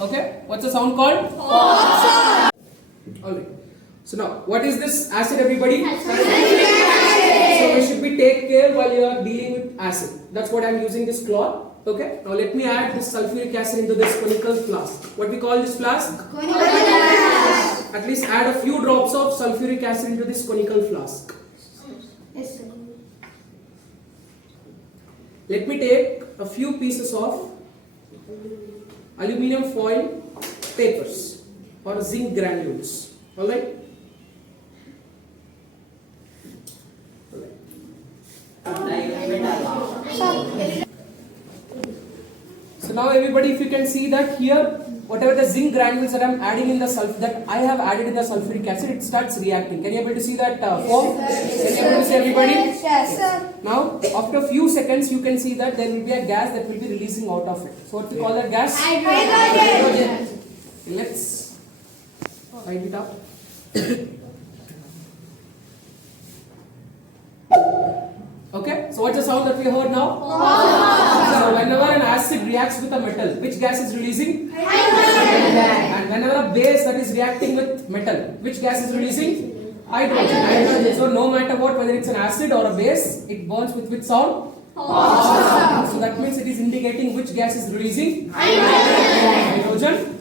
Okay, what's the sound called? Alright. So now, what is this acid, everybody? So we should be take care while you are dealing with acid. That's what I am using this cloth. Okay. Now let me add this sulfuric acid into this conical flask. What we call this flask? Conical flask. At least add a few drops of sulfuric acid into this conical flask. Yes, sir. Let me take a few pieces of aluminum foil papers or zinc granules. Alright? So now everybody, if you can see that here, whatever the zinc granules that I am adding in the that I have added in the sulfuric acid, it starts reacting. Can you able to see that form? Can you able to see, everybody? Yes, sir. Now, after a few seconds, you can see that there will be a gas that will be releasing out of it. So what we call that gas? Hydrogen. Let's write it up. Okay, so what's the sound that we heard now? So whenever an acid reacts with a metal, which gas is releasing? And whenever a base that is reacting with metal, which gas is releasing? Hydrogen. So no matter what, whether it's an acid or a base, it burns with which sound? So that means it is indicating which gas is releasing? Hydrogen.